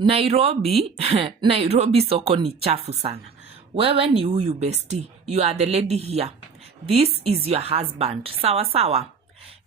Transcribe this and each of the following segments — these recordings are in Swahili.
Nairobi, Nairobi soko ni chafu sana. Wewe ni huyu bestie. You are the lady here. This is your husband. Sawa sawa.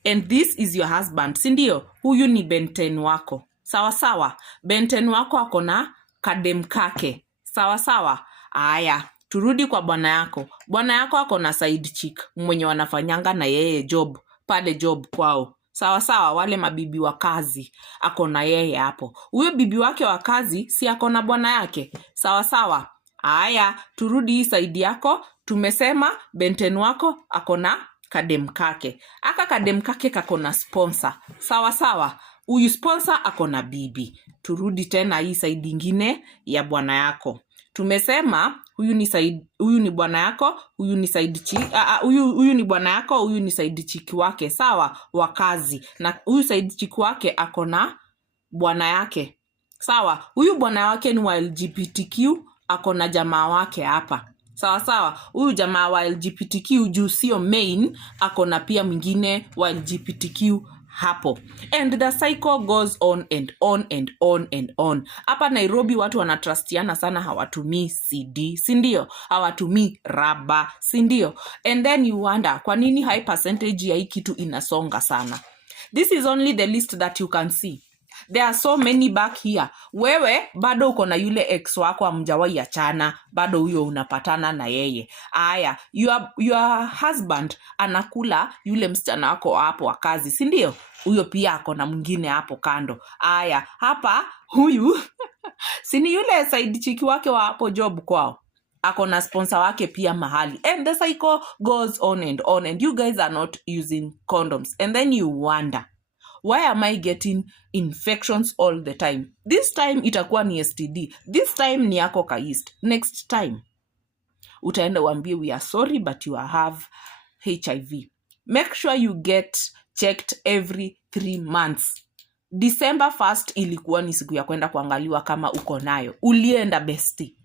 And this is your husband. Sindio, huyu ni benten wako. Sawa sawa. Benten wako akona kadem kake. Sawa sawa. Aya, turudi kwa bwana yako. Bwana yako akona side chick mwenye wanafanyanga na yeye job. Pale job kwao. Sawa sawa, wale mabibi wa kazi akona yeye hapo. Huyo bibi wake wa kazi si akona bwana yake. Sawa sawa. Aya, turudi hii side yako. Tumesema benten wako akona kadem kake. Aka kadem kake kakona sponsor. Sawa sawa. Huyu sponsor akona bibi. Turudi tena hii side ingine ya bwana yako. Tumesema huyu ni bwana yako, huyu ni side chick, huyu ni bwana yako, huyu ni side chick wake, sawa, wa kazi. Na huyu side chick wake akona bwana yake. Sawa, huyu bwana wake ni wa LGBTQ, akona jamaa wake hapa. Sawa sawa, huyu jamaa wa LGBTQ juu sio main, akona pia mwingine wa LGBTQ hapo. And the cycle goes on and on and on and on. Hapa Nairobi watu wanatrustiana sana, hawatumii CD, sindio? Hawatumii raba, sindio? And then you wonder, kwa nini high percentage ya hii kitu inasonga sana? This is only the list that you can see. There are so many back here. Wewe bado uko na yule ex wako hamjawahi achana, bado huyo unapatana na yeye. Aya, your husband anakula yule msichana wako hapo wa kazi, si ndio? Huyo pia ako na mwingine hapo kando. Aya, hapa huyu sini yule side chick wake wa hapo job kwao. Ako na sponsor wake pia mahali. And the cycle goes on and you guys are not using condoms. And then you wonder, why am I getting infections all the time? This time itakuwa ni STD. This time ni yako kaist. Next time utaenda uambie we are sorry but you have HIV. Make sure you get checked every 3 months. December 1st ilikuwa ni siku ya kwenda kuangaliwa kama uko nayo. Ulienda bestie.